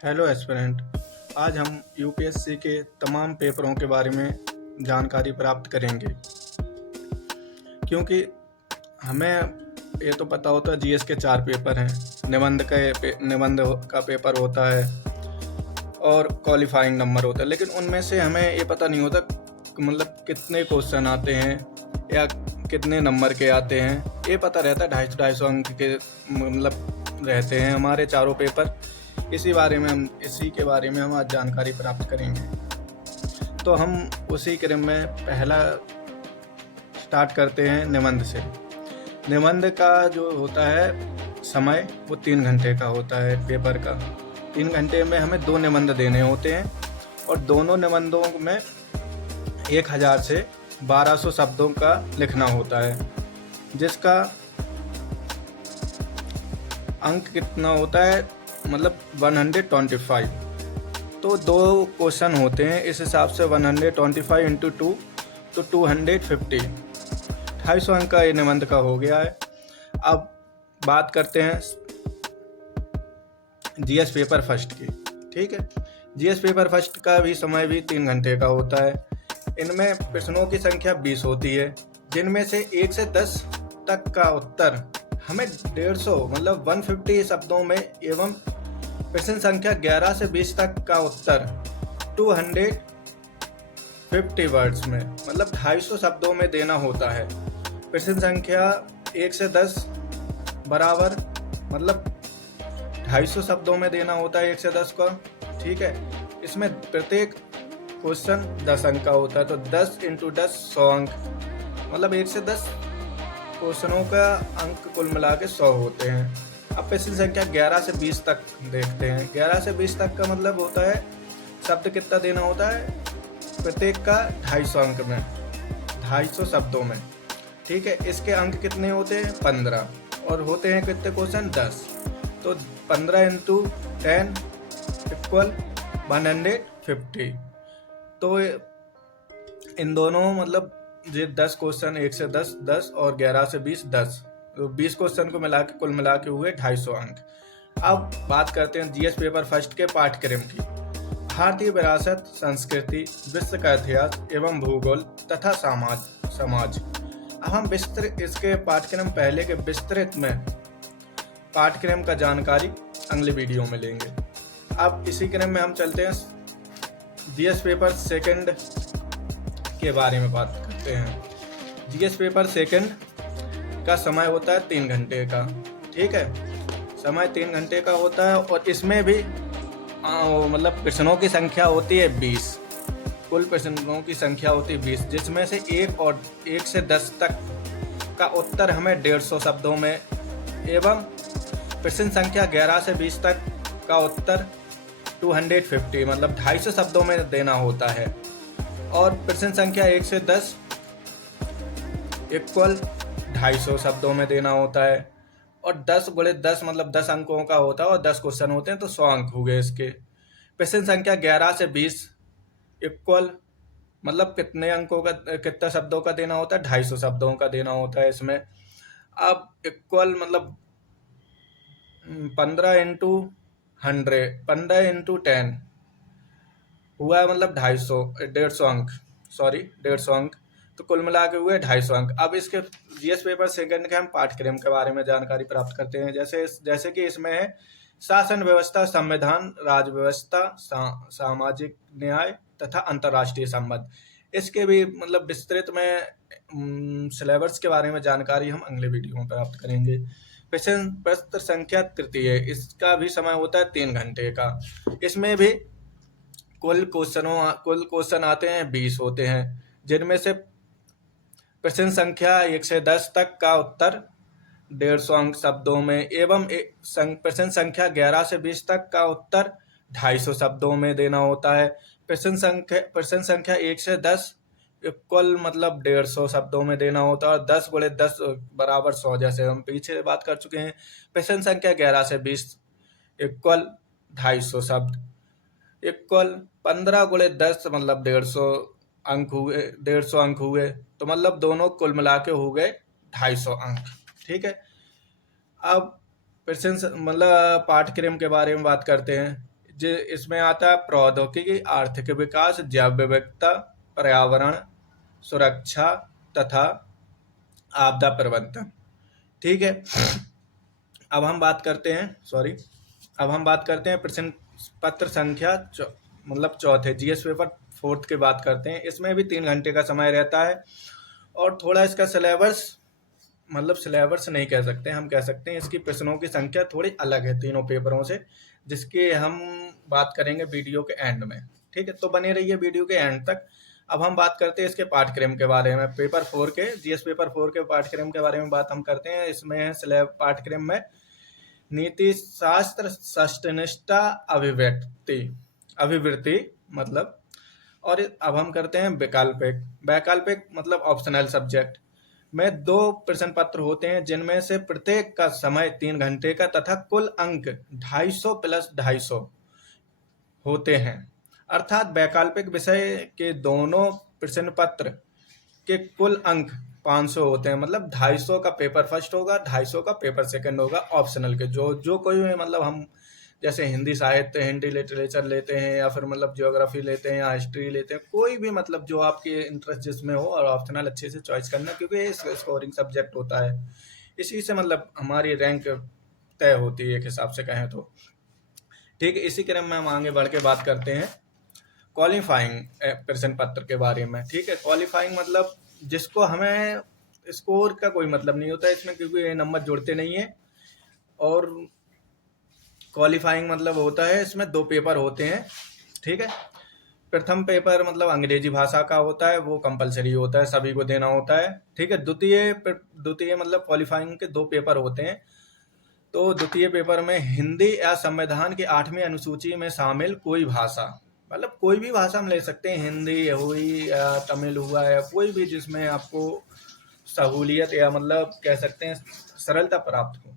Hello aspirant. आज हम UPSC के तमाम पेपरों के बारे में जानकारी प्राप्त करेंगे, क्योंकि हमें ये तो पता होता है जीएस के 4 पेपर हैं। निबंध का पेपर होता है और क्वालिफाइंग नंबर होता है, लेकिन उनमें से हमें ये पता नहीं होता मतलब कितने क्वेश्चन आते हैं या कितने नंबर के आते हैं। ये पता रहता है 250 अंक के मतलब रहते हैं हमारे चारों पेपर। इसी के बारे में हम आज जानकारी प्राप्त करेंगे। तो हम उसी क्रम में पहला स्टार्ट करते हैं निबंध से। निबंध का जो होता है समय वो 3 घंटे का होता है पेपर का। 3 घंटे में हमें 2 निबंध देने होते हैं और दोनों निबंधों में 1000 से 1200 शब्दों का लिखना होता है, जिसका अंक कितना होता है मतलब 125। तो 2 क्वेश्चन होते हैं, इस हिसाब से 125 इंटू 2 तो 250 250 अंक का ये निबंध का हो गया है। अब बात करते हैं जीएस पेपर फर्स्ट की। ठीक है, जीएस पेपर फर्स्ट का भी समय भी 3 घंटे का होता है। इनमें प्रश्नों की संख्या 20 होती है, जिनमें से 1 से 10 तक का उत्तर हमें 150 मतलब 150 शब्दों में एवं प्रश्न संख्या 11 से 20 तक का उत्तर 250 वर्ड्स में मतलब 250 शब्दों में देना होता है। प्रश्न संख्या 1 से 10 बराबर मतलब 250 शब्दों में देना होता है 1 से 10 का। ठीक है, इसमें प्रत्येक क्वेश्चन 10 अंक का होता है, तो 10 इंटू 10 100 अंक मतलब 1 से 10 क्वेश्चनों का अंक कुल मिला के 100 होते हैं। अब प्रश्न संख्या 11 से 20 तक देखते हैं। 11 से 20 तक का मतलब होता है शब्द कितना देना होता है प्रत्येक का 250 अंक में 250 शब्दों में। ठीक है, इसके अंक कितने होते हैं 15 और होते हैं कितने क्वेश्चन 10, तो 15 इंटू 10 इक्वल 150। तो इन दोनों मतलब ये 10 क्वेश्चन 1 से 10 10 और 11 से 20 10, तो 20 क्वेश्चन को मिला के कुल मिला के हुए 250 अंक। अब बात करते हैं जीएस पेपर फर्स्ट के पाठ्यक्रम की। भारतीय विरासत, संस्कृति, विश्व का इतिहास एवं भूगोल तथा समाज। अब हम विस्तृत इसके पाठ्यक्रम पहले के विस्तृत में पाठ्यक्रम का जानकारी अगले वीडियो में लेंगे। अब इसी क्रम में हम चलते हैं जीएस पेपर सेकंड के बारे में बात करते हैं। जीएस पेपर सेकंड का समय होता है 3 घंटे का। ठीक है, समय 3 घंटे का होता है और इसमें भी मतलब प्रश्नों की संख्या होती है 20। कुल प्रश्नों की संख्या होती है 20, जिसमें से 1 से 10 तक का उत्तर हमें 150 शब्दों में एवं प्रश्न संख्या 11 से 20 तक का उत्तर 250 मतलब 250 शब्दों में देना होता है। और प्रश्न संख्या 1 से 10 इक्वल 250 शब्दों में देना होता है। और 10 गुणे 10 मतलब 10 अंकों का होता है और 10 क्वेश्चन होते हैं, तो 100 अंक हो गए इसके। प्रश्न संख्या 11 से 20 इक्वल मतलब कितने अंकों का कितना शब्दों का देना होता है 250 शब्दों का देना होता है इसमें। अब इक्वल मतलब 15 इंटू 100 15 इंटू 10 हुआ है मतलब 150 अंक, सॉरी 150 अंक, तो कुल मिला के हुए 250 अंक। अब इसके जीएस पेपर सेकंड के हम पाठ्यक्रम के बारे में जानकारी प्राप्त करते हैं। जैसे कि इसमें है शासन व्यवस्था, संविधान, राज्य व्यवस्था, सामाजिक न्याय तथा अंतर्राष्ट्रीय संबंध। इसके भी मतलब विस्तृत में सिलेबस के बारे में जानकारी हम अगले वीडियो में प्राप्त करेंगे। प्रश्न संख्या तृतीय, इसका भी समय होता है 3 घंटे का। इसमें भी कुल क्वेश्चन आते हैं 20 होते हैं, जिनमें से प्रश्न संख्या 1 से 10 तक का उत्तर 150 अंक शब्दों में एवं प्रश्न संख्या 11 से 20 तक का उत्तर 250 शब्दों में देना होता है। प्रश्न संख्या 1 से 10 इक्वल मतलब 150 शब्दों में देना होता है और 10 गुणे 10 बराबर 100, जैसे हम पीछे बात कर चुके हैं। प्रश्न संख्या 11 से 20 इक्वल 250 शब्द इक्वल 15 गुणे 10 मतलब 150 अंक हुए, तो मतलब दोनों कुल मिला के हो गए 250 अंक। ठीक है, अब प्रश्न मतलब पाठ्यक्रम के बारे में बात करते हैं। इसमें आता है प्रौद्योगिकी, आर्थिक विकास, जैव विविधता, पर्यावरण सुरक्षा तथा आपदा प्रबंधन। ठीक है, अब हम बात करते हैं प्रश्न पत्र संख्या मतलब चौथे जीएस पेपर फोर्थ की बात करते हैं। इसमें भी 3 घंटे का समय रहता है और थोड़ा इसका सिलेबस मतलब सिलेबस नहीं कह सकते, हम कह सकते हैं इसकी प्रश्नों की संख्या थोड़ी अलग है तीनों पेपरों से, जिसकी हम बात करेंगे वीडियो के एंड में। ठीक है, तो बने रहिए वीडियो के एंड तक। अब हम बात करते हैं इसके पाठ्यक्रम के बारे में। पेपर 4 के जीएस पेपर 4 के पाठ्यक्रम के बारे में बात हम करते हैं। इसमें है पाठ्यक्रम में नीति शास्त्र, सत्यनिष्ठा, अभिवृत्ति मतलब, और अब हम करते हैं वैकल्पिक मतलब ऑप्शनल सब्जेक्ट में 2 प्रश्न पत्र होते हैं, जिनमें से प्रत्येक का समय 3 घंटे का तथा कुल अंक 250 प्लस 250 होते हैं। अर्थात वैकल्पिक विषय के दोनों प्रश्न पत्र के कुल अंक 500 होते हैं। मतलब 250 का पेपर फर्स्ट होगा, 250 का पेपर सेकंड होगा। ऑप्शनल के जो कोई भी मतलब हम जैसे हिंदी साहित्य, हिंदी लिटरेचर लेते हैं या फिर मतलब ज्योग्राफी लेते हैं या हिस्ट्री लेते हैं, कोई भी मतलब जो आपके इंटरेस्ट जिसमें हो, और ऑप्शनल अच्छे से चॉइस करना, क्योंकि ये स्कोरिंग सब्जेक्ट होता है। इसी से मतलब हमारी रैंक तय होती है एक हिसाब से कहें तो। ठीक है, इसी क्रम में हम आगे बढ़ के बात करते हैं क्वालिफाइंग प्रश्न पत्र के बारे में। ठीक है, क्वालिफाइंग मतलब जिसको हमें स्कोर का कोई मतलब नहीं होता है इसमें, क्योंकि ये नंबर जुड़ते नहीं है। और क्वालिफाइंग मतलब होता है इसमें 2 पेपर होते हैं। ठीक है, प्रथम पेपर मतलब अंग्रेजी भाषा का होता है, वो कंपलसरी होता है, सभी को देना होता है। ठीक है, द्वितीय मतलब क्वालिफाइंग के 2 पेपर होते हैं। तो द्वितीय पेपर में हिंदी या संविधान की 8वीं अनुसूची में शामिल कोई भाषा, मतलब कोई भी भाषा हम ले सकते हैं, हिंदी हुई या तमिल हुआ या कोई भी जिसमें आपको सहूलियत या मतलब कह सकते हैं सरलता प्राप्त हो,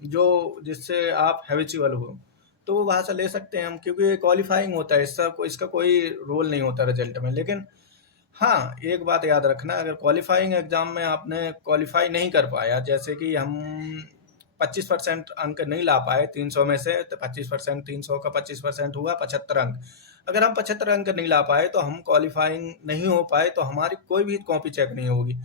जो जिससे आप हैबिचुअल हो, तो वो भाषा ले सकते हैं हम, क्योंकि क्वालिफाइंग होता है, इसका कोई रोल नहीं होता रिजल्ट में। लेकिन हाँ, एक बात याद रखना, अगर क्वालिफाइंग एग्जाम में आपने क्वालिफाई नहीं कर पाया, जैसे कि हम 25% अंक नहीं ला पाए 300 में से, तो 25% 300 का 25% हुआ 75 अंक। अगर हम 75 अंक नहीं ला पाए तो हम क्वालिफाइंग नहीं हो पाए, तो हमारी कोई भी कॉपी चेक नहीं होगी,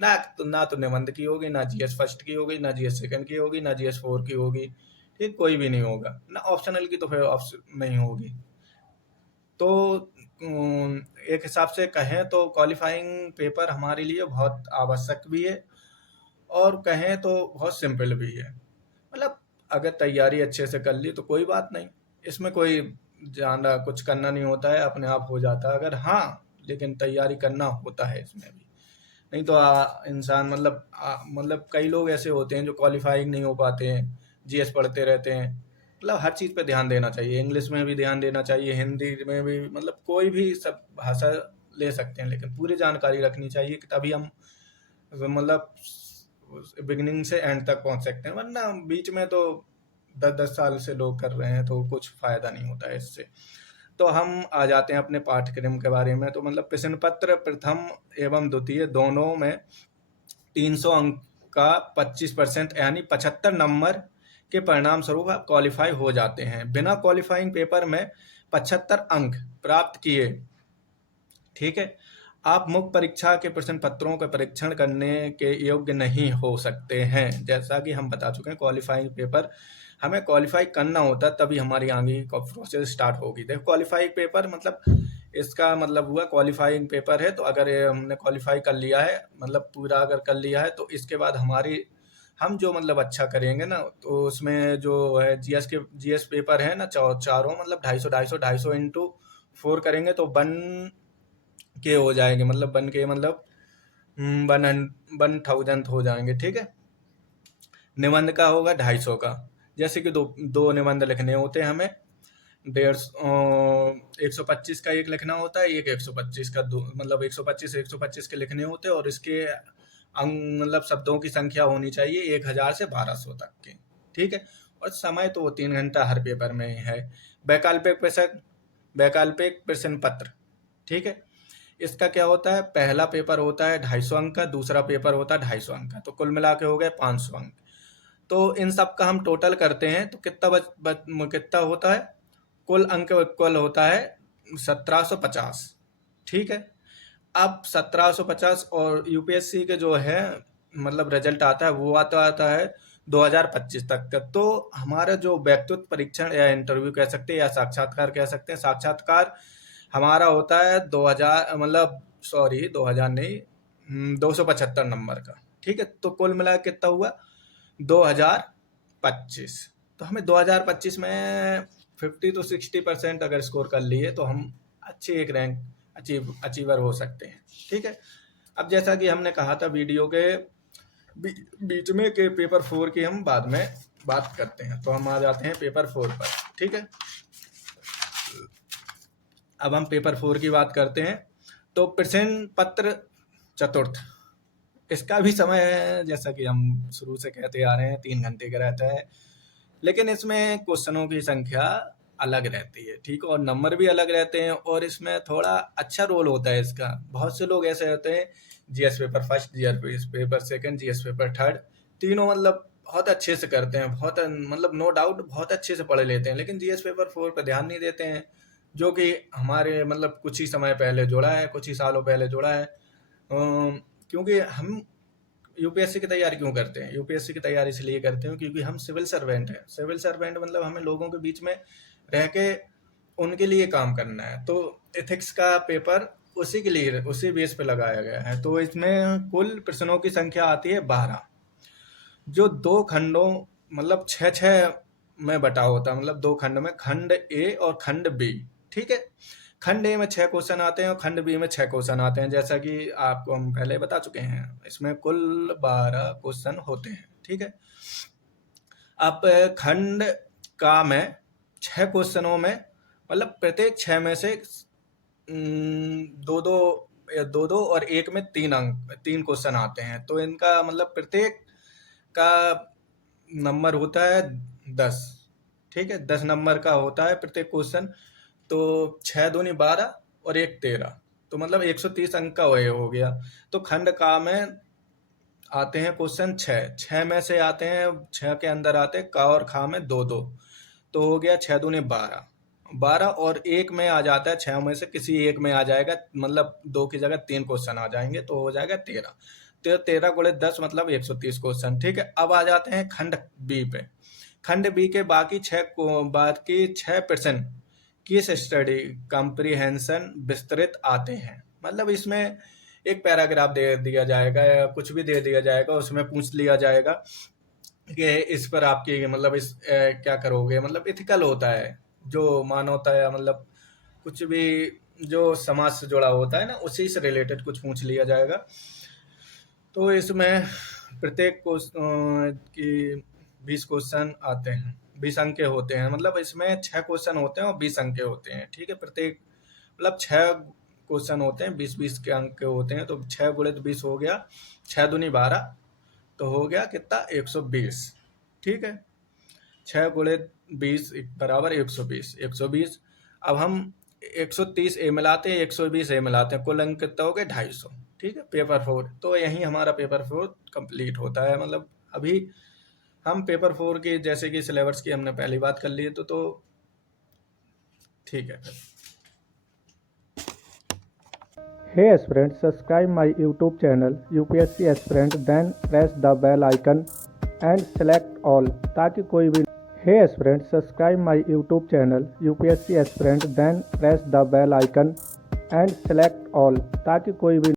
ना तो निबंध की होगी, ना जीएस फर्स्ट की होगी, ना जीएस सेकंड की होगी, ना जीएस 4 की होगी। ठीक, कोई भी नहीं होगा ना, ऑप्शनल की तो फिर ऑप्शन नहीं होगी। तो एक हिसाब से कहें तो क्वालिफाइंग पेपर हमारे लिए बहुत आवश्यक भी है, और कहें तो बहुत सिंपल भी है। मतलब अगर तैयारी अच्छे से कर ली तो कोई बात नहीं, इसमें कोई ज़्यादा कुछ करना नहीं होता है, अपने आप हो जाता है। अगर हाँ, लेकिन तैयारी करना होता है इसमें भी, नहीं तो इंसान मतलब कई लोग ऐसे होते हैं जो क्वालिफाइंग नहीं हो पाते हैं, जीएस पढ़ते रहते हैं। मतलब हर चीज़ पे ध्यान देना चाहिए, इंग्लिश में भी ध्यान देना चाहिए, हिंदी में भी, मतलब कोई भी सब भाषा ले सकते हैं, लेकिन पूरी जानकारी रखनी चाहिए कि तभी हम मतलब बिगिनिंग से एंड तक पहुंच सकते हैं। वरना बीच में तो 10-10 साल से लोग कर रहे हैं तो कुछ फायदा नहीं होता है इससे। तो हम आ जाते हैं अपने पाठ्यक्रम के बारे में। तो मतलब प्रश्न पत्र प्रथम एवं द्वितीय दोनों में 300 अंक का 25% यानी 75 नंबर के परिणाम स्वरूप आप क्वालिफाई हो जाते हैं। बिना क्वालिफाइंग पेपर में 75 अंक प्राप्त किए, ठीक है, आप मुख्य परीक्षा के प्रश्न पत्रों का परीक्षण करने के योग्य नहीं हो सकते हैं। जैसा कि हम बता चुके हैं, क्वालिफाइंग पेपर हमें क्वालिफाई करना होता है, तभी हमारी आगे की प्रोसेस स्टार्ट होगी। देखो, क्वालिफाइंग पेपर मतलब इसका मतलब हुआ क्वालिफाइंग पेपर है, तो अगर ये हमने क्वालिफाई कर लिया है, मतलब पूरा अगर कर लिया है, तो इसके बाद हम जो मतलब अच्छा करेंगे ना, तो उसमें जो है जीएस पेपर है ना, चारों मतलब 250 इंटू 4 करेंगे तो 1 के हो जाएंगे, मतलब 1 के मतलब 1000 हो जाएंगे। ठीक है, निबंध का होगा 250 का। जैसे कि दो निबंध लिखने होते हैं हमें, 125 का एक लिखना होता है, एक 125 का, दो मतलब 125 के लिखने होते हैं, और इसके अंक मतलब शब्दों की संख्या होनी चाहिए 1000 से 1200 तक के। ठीक है, और समय तो वो 3 घंटा हर पेपर में ही है। वैकल्पिक प्रश्न पत्र, ठीक है, इसका क्या होता है, पहला पेपर होता है 250 अंक का, दूसरा पेपर होता है 250 अंक का, तो कुल मिला के हो गए 500 अंक। तो इन सब का हम टोटल करते हैं तो कितना होता है, कुल अंक इक्वल होता है 1750। ठीक है, अब 1750 और यूपीएससी के जो है मतलब रिजल्ट आता है वो आता है 2025 तक का। तो हमारा जो व्यक्तित्व परीक्षण या इंटरव्यू कह सकते हैं या साक्षात्कार कह सकते हैं, साक्षात्कार हमारा होता है 2000 मतलब सॉरी 2000 नहीं 275 नंबर का। ठीक है, तो कुल मिला के कितना हुआ 2025। तो हमें 2025 में 50 to 60% अगर स्कोर कर लिए तो हम अच्छी एक रैंक अचीवर हो सकते हैं। ठीक है, अब जैसा कि हमने कहा था वीडियो के बीच में कि पेपर 4 की हम बाद में बात करते हैं, तो हम आ जाते हैं पेपर 4 पर। ठीक है, अब हम पेपर 4 की बात करते हैं। तो प्रश्न पत्र चतुर्थ, इसका भी समय है जैसा कि हम शुरू से कहते आ रहे हैं 3 घंटे का रहता है, लेकिन इसमें क्वेश्चनों की संख्या अलग रहती है। ठीक, और नंबर भी अलग रहते हैं और इसमें थोड़ा अच्छा रोल होता है इसका। बहुत से लोग ऐसे होते हैं GS paper first, GS paper second, GS paper third, तीनों मतलब बहुत अच्छे से करते हैं, बहुत मतलब नो डाउट बहुत अच्छे से पढ़ लेते हैं, लेकिन जीएस पेपर 4 पर ध्यान नहीं देते हैं, जो कि हमारे मतलब कुछ ही समय पहले जुड़ा है, कुछ ही सालों पहले जुड़ा है। क्योंकि हम यूपीएससी की तैयारी क्यों करते हैं? यूपीएससी की तैयारी इसलिए करते हैं क्योंकि हम सिविल सर्वेंट हैं। सिविल सर्वेंट मतलब हमें लोगों के बीच में रह के उनके लिए काम करना है। तो एथिक्स का पेपर उसी के लिए, उसी बेस पे लगाया गया है। तो इसमें कुल प्रश्नों की संख्या आती है 12, जो 2 खंडों मतलब 6-6 में बटा होता है। मतलब 2 खंड में, खंड ए और खंड बी। ठीक है, खंड ए में 6 क्वेश्चन आते हैं और खंड बी में 6 क्वेश्चन आते हैं, जैसा कि आपको हम पहले बता चुके हैं। इसमें कुल 12 क्वेश्चन होते हैं। ठीक है, अब खंड का में 6 क्वेश्चनों में मतलब प्रत्येक 6 में से दो दो और एक में 3 क्वेश्चन आते हैं। तो इनका मतलब प्रत्येक का नंबर होता है 10। ठीक है, 10 नंबर का होता है प्रत्येक क्वेश्चन। तो 6 दूनी 12 और 1 13, तो मतलब 130 अंक का वह हो गया। तो खंड का में आते हैं क्वेश्चन 6 में से आते हैं, 6 के अंदर आते हैं का और खा में 2-2, तो हो गया 6 दूनी 12 और एक में आ जाता है, 6 में से किसी एक में आ जाएगा, मतलब 2 की जगह 3 क्वेश्चन आ जाएंगे, तो हो जाएगा 13। तो 13 गुणे 10 मतलब 130 क्वेश्चन। ठीक है, अब आ जाते हैं खंड बी पे। खंड बी के बाकी 6 प्रश्न केस स्टडी कॉम्प्रिहेंशन विस्तृत आते हैं। मतलब इसमें एक पैराग्राफ दे दिया जाएगा या कुछ भी दे दिया जाएगा, उसमें पूछ लिया जाएगा कि इस पर आपकी मतलब इस क्या करोगे, मतलब इथिकल होता है, जो मानवता या मतलब कुछ भी जो समाज से जुड़ा होता है ना, उसी से रिलेटेड कुछ पूछ लिया जाएगा। तो इसमें प्रत्येक की 20 क्वेश्चन आते हैं, 20 अंक के होते हैं। मतलब इसमें 6 क्वेश्चन होते हैं और 20 अंक के होते हैं। ठीक है, प्रत्येक मतलब 6 क्वेश्चन होते हैं, 20-20 के अंक के होते हैं। तो 6 गुणे 20 हो गया, 6 दूनी 12, तो हो गया कितना 120। ठीक है, 6 गुणे 20 बराबर 120। अब हम 130 ए मिलाते हैं, 120 ए मिलाते हैं, कुल अंक कितना हो गया 250। ठीक है, पेपर 4। तो यही हमारा पेपर 4 कंप्लीट होता है। मतलब अभी हम पेपर 4 की जैसे कि सिलेबस की हमने पहली बात कर ली है, तो ठीक है फिर। Hey aspirants, subscribe my YouTube channel UPSC Aspirant, then press the bell icon and select all ताकि कोई भी Hey aspirants, subscribe my YouTube channel UPSC Aspirant, then press the bell icon and select all ताकि कोई भी